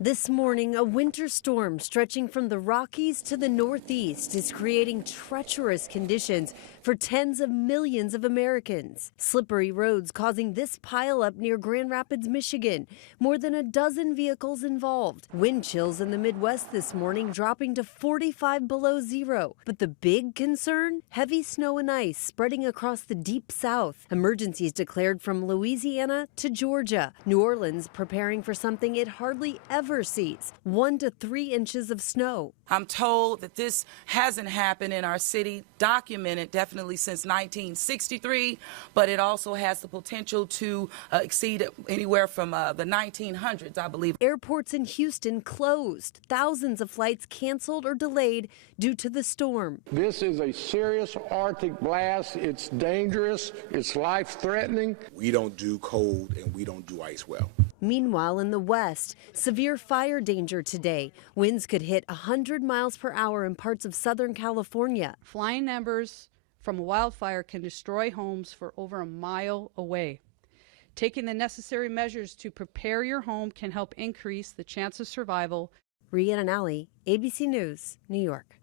This morning, a winter storm stretching from the Rockies to the Northeast is creating treacherous conditions for tens of millions of Americans. Slippery roads causing this pileup near Grand Rapids, Michigan. More than a dozen vehicles involved. Wind chills in the Midwest this morning dropping to 45 below zero. But the big concern? Heavy snow and ice spreading across the deep South. Emergencies declared from Louisiana to Georgia. New Orleans preparing for something it hardly ever sees, 1 to 3 inches of snow. I'm told that this hasn't happened in our city, documented definitely since 1963, but it also has the potential to exceed anywhere from the 1900s, I believe. Airports in Houston closed. Thousands of flights canceled or delayed due to the storm. This is a serious Arctic blast. It's dangerous. It's life-threatening. We don't do cold and we don't do ice well. Meanwhile, in the West, severe fire danger today. Winds could hit 100 miles per hour in parts of Southern California. Flying embers from a wildfire can destroy homes for over a mile away. Taking the necessary measures to prepare your home can help increase the chance of survival. Rhiannon Alley, ABC News, New York.